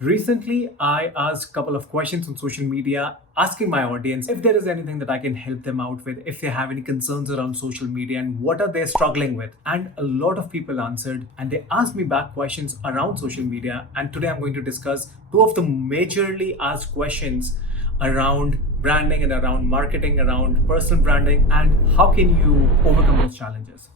Recently, I asked a couple of questions on social media, asking my audience if there is anything that I can help them out with, if they have any concerns around social media and what are they struggling with. And a lot of people answered and they asked me back questions around social media. And today I'm going to discuss two of the majorly asked questions around branding and around marketing, around personal branding, and how can you overcome those challenges.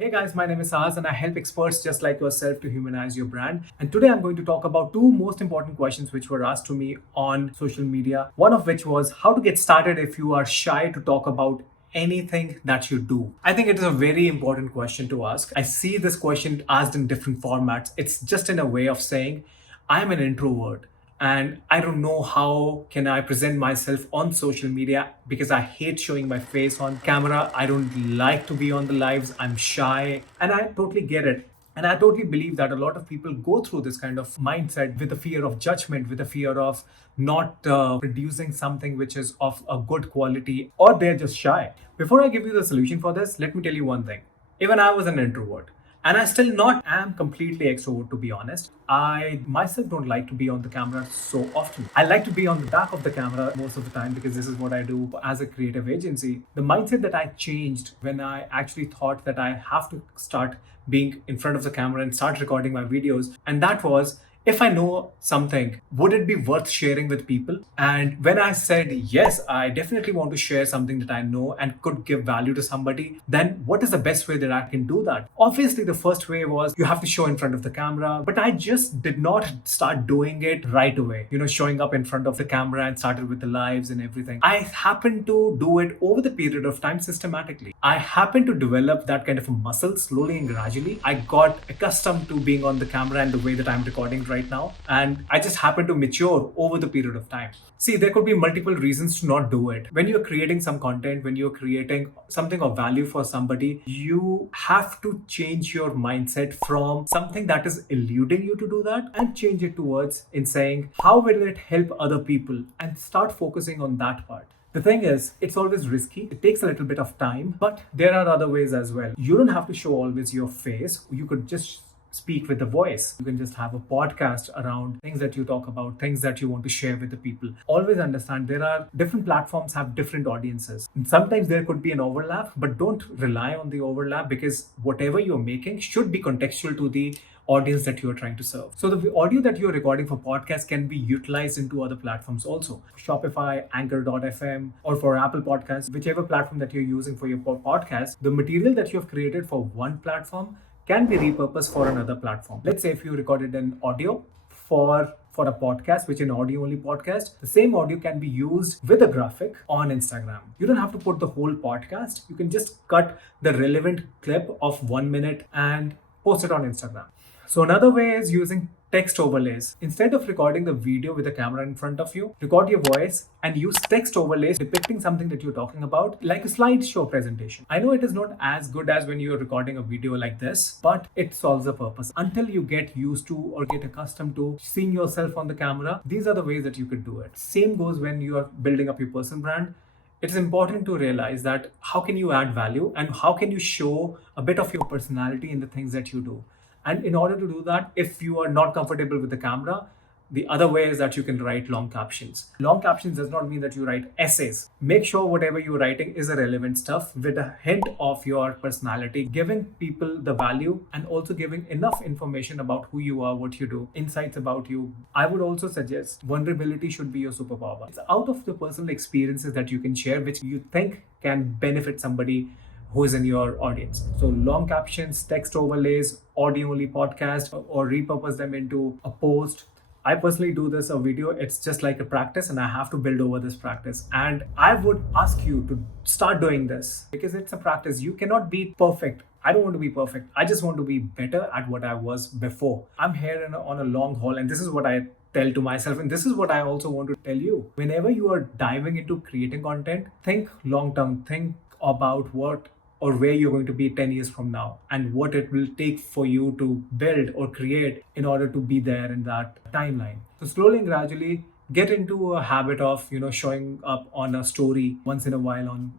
Hey guys, my name is Saaz and I help experts just like yourself to humanize your brand. And today I'm going to talk about two most important questions which were asked to me on social media. One of which was how to get started if you are shy to talk about anything that you do. I think it is a very important question to ask. I see this question asked in different formats. It's just in a way of saying, I'm an introvert and I don't know how can I present myself on social media because I hate showing my face on camera. I don't like to be on the lives. I'm shy and I totally get it. And I totally believe that a lot of people go through this kind of mindset with the fear of judgment, with the fear of not producing something which is of a good quality, or they're just shy. Before I give you the solution for this, let me tell you one thing. Even I was an introvert. And I still not am completely extrovert, to be honest. I myself don't like to be on the camera so often. I like to be on the back of the camera most of the time because this is what I do as a creative agency. The mindset that I changed when I actually thought that I have to start being in front of the camera and start recording my videos, and that was, if I know something, would it be worth sharing with people? And when I said, yes, I definitely want to share something that I know and could give value to somebody, then what is the best way that I can do that? Obviously, the first way was you have to show in front of the camera, but I just did not start doing it right away. Showing up in front of the camera and started with the lives and everything. I happened to do it over the period of time systematically. I happened to develop that kind of a muscle slowly and gradually. I got accustomed to being on the camera and the way that I'm recording right now, and I just happened to mature over the period of time. See, there could be multiple reasons to not do it. When you're creating some content, when you're creating something of value for somebody, you have to change your mindset from something that is eluding you to do that and change it towards in saying, how will it help other people, and start focusing on that part. The thing is, it's always risky. It takes a little bit of time, but there are other ways as well. You don't have to show always your face. You could just speak with the voice. You can just have a podcast around things that you talk about, things that you want to share with the people. Always understand there are different platforms have different audiences. And sometimes there could be an overlap, but don't rely on the overlap because whatever you're making should be contextual to the audience that you are trying to serve. So the audio that you're recording for podcast can be utilized into other platforms also. Shopify, Anchor.fm, or for Apple Podcasts, whichever platform that you're using for your podcast, the material that you have created for one platform can be repurposed for another platform. Let's say if you recorded an audio for a podcast, which is an audio only podcast, the same audio can be used with a graphic on Instagram. You don't have to put the whole podcast. You can just cut the relevant clip of 1 minute and post it on Instagram. So another way is using text overlays. Instead of recording the video with the camera in front of you, record your voice and use text overlays depicting something that you're talking about, like a slideshow presentation. I know it is not as good as when you're recording a video like this, but it solves a purpose. Until you get used to or get accustomed to seeing yourself on the camera, these are the ways that you could do it. Same goes when you are building up your personal brand. It's important to realize that how can you add value and how can you show a bit of your personality in the things that you do. And in order to do that, if you are not comfortable with the camera, the other way is that you can write long captions. Long captions does not mean that you write essays. Make sure whatever you're writing is a relevant stuff with a hint of your personality, giving people the value and also giving enough information about who you are, what you do, insights about you. I would also suggest vulnerability should be your superpower. It's out of the personal experiences that you can share, which you think can benefit somebody who is in your audience. So long captions, text overlays, audio only podcast, or repurpose them into a post. I personally do this a video. It's just like a practice and I have to build over this practice. And I would ask you to start doing this because it's a practice. You cannot be perfect. I don't want to be perfect. I just want to be better at what I was before. I'm here on a long haul and this is what I tell to myself, and this is what I also want to tell you. Whenever you are diving into creating content, think long term, think about what or where you're going to be 10 years from now and what it will take for you to build or create in order to be there in that timeline. So slowly and gradually get into a habit of showing up on a story once in a while on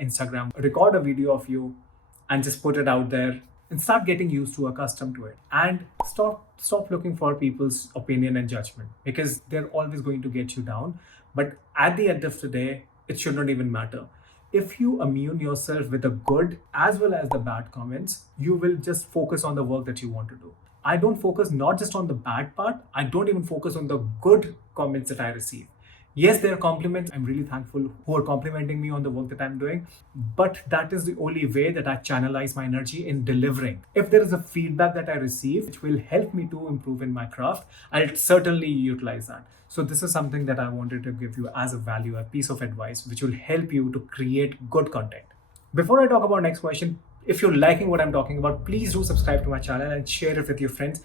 Instagram. Record a video of you and just put it out there. and start getting used to, accustomed to it, and stop looking for people's opinion and judgment, because they're always going to get you down. But at the end of the day, it should not even matter. If you immune yourself with the good as well as the bad comments, you will just focus on the work that you want to do. I don't focus not just on the bad part, I don't even focus on the good comments that I receive. Yes, there are compliments. I'm really thankful who are complimenting me on the work that I'm doing, but that is the only way that I channelize my energy in delivering. If there is a feedback that I receive which will help me to improve in my craft, I'll certainly utilize that. So this is something that I wanted to give you as a value, a piece of advice which will help you to create good content. Before I talk about next question, if you're liking what I'm talking about, please do subscribe to my channel and share it with your friends.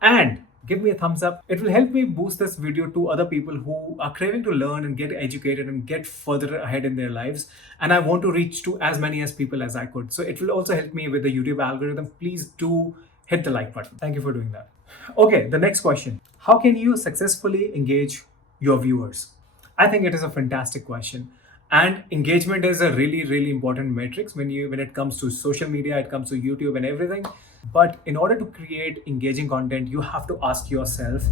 And give me a thumbs up. It will help me boost this video to other people who are craving to learn and get educated and get further ahead in their lives. And I want to reach to as many as people as I could. So it will also help me with the YouTube algorithm. Please do hit the like button. Thank you for doing that. Okay, the next question. How can you successfully engage your viewers? I think it is a fantastic question. And engagement is a really important metrics when it comes to social media, it comes to YouTube and everything. But in order to create engaging content, you have to ask yourself,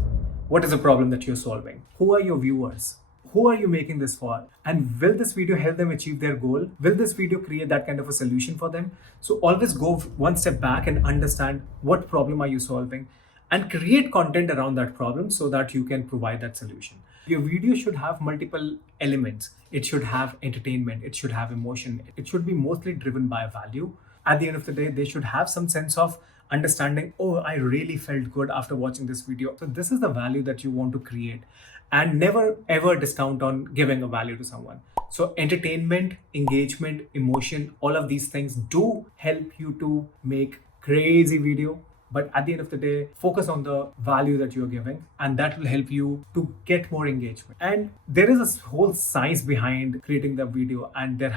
what is the problem that you're solving? Who are your viewers? Who are you making this for? And will this video help them achieve their goal? Will this video create that kind of a solution for them? So always go one step back and understand what problem are you solving, and create content around that problem so that you can provide that solution. Your video should have multiple elements. It should have entertainment, it should have emotion, it should be mostly driven by value. At the end of the day, they should have some sense of understanding, oh, I really felt good after watching this video. So this is the value that you want to create, and never ever discount on giving a value to someone. So entertainment, engagement, emotion, all of these things do help you to make crazy video. But at the end of the day, focus on the value that you're giving, and that will help you to get more engagement. And there is a whole science behind creating the video, and there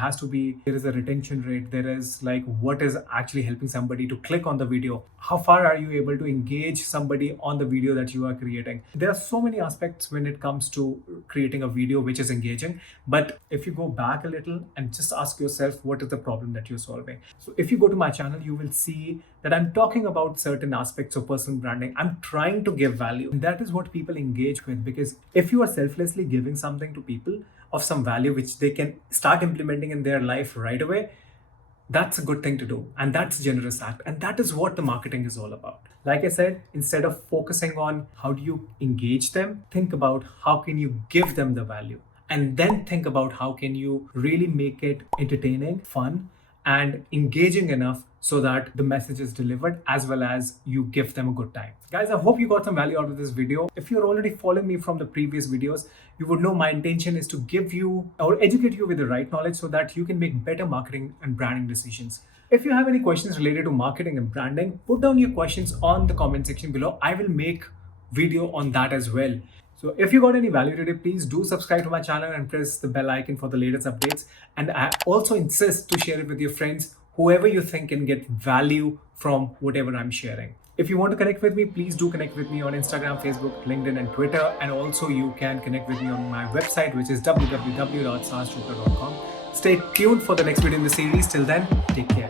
is a retention rate. There is like what is actually helping somebody to click on the video. How far are you able to engage somebody on the video that you are creating? There are so many aspects when it comes to creating a video which is engaging. But if you go back a little and just ask yourself, what is the problem that you're solving? So if you go to my channel, you will see that I'm talking about certain aspects of personal branding. I'm trying to give value. And that is what people engage with, because if you are selflessly giving something to people of some value which they can start implementing in their life right away, that's a good thing to do. And that's a generous act. And that is what the marketing is all about. Like I said, instead of focusing on how do you engage them, think about how can you give them the value. And then think about how can you really make it entertaining, fun, and engaging enough so that the message is delivered as well as you give them a good time. Guys, I hope you got some value out of this video. If you're already following me from the previous videos, you would know my intention is to give you or educate you with the right knowledge so that you can make better marketing and branding decisions. If you have any questions related to marketing and branding, put down your questions on the comment section below. I will make video on that as well. So if you got any value today, please do subscribe to my channel and press the bell icon for the latest updates. And I also insist to share it with your friends, whoever you think can get value from whatever I'm sharing. If you want to connect with me, please do connect with me on Instagram, Facebook, LinkedIn, and Twitter. And also you can connect with me on my website, which is www.sastrupta.com. Stay tuned for the next video in the series. Till then, take care.